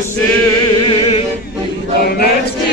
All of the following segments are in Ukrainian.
mercy, the mercy.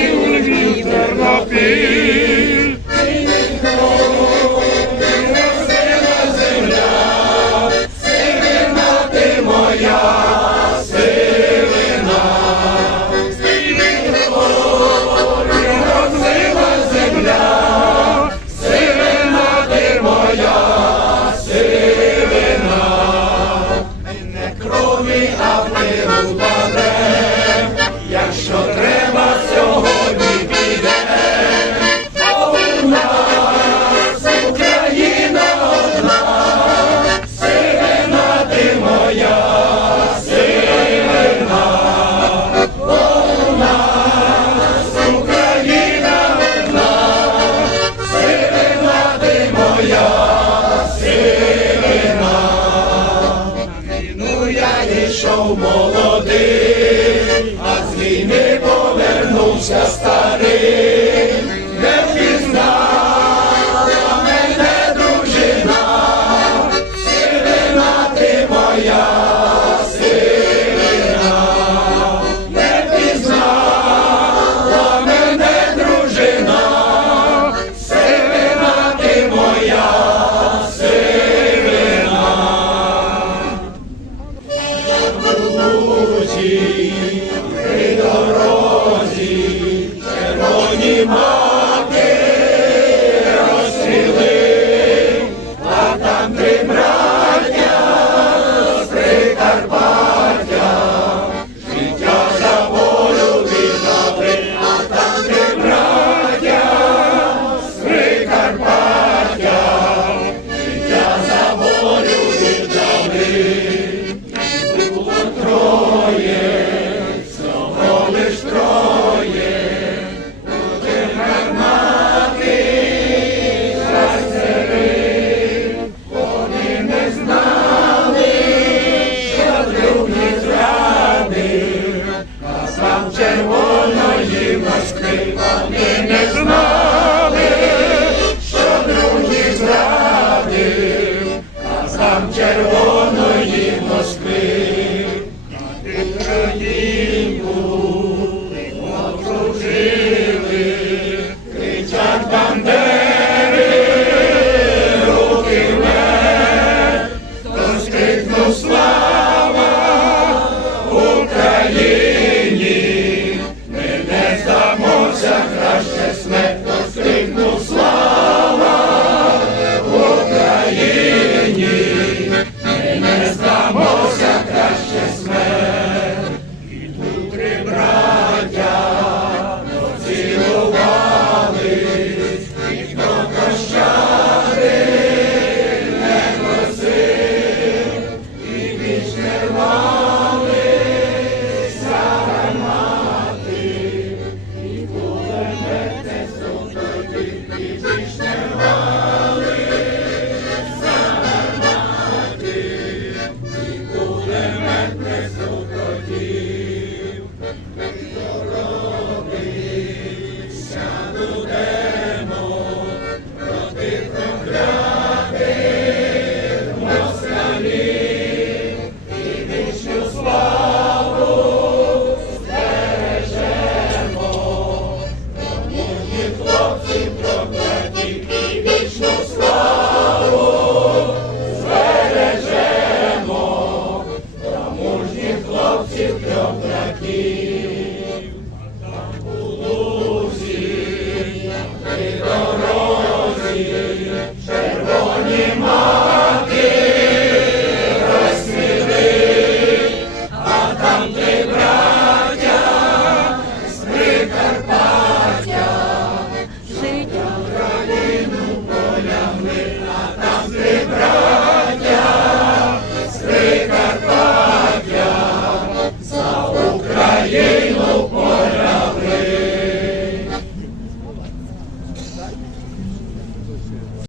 Прийшов молодий, а з війни повернувся старий. see. Christmas.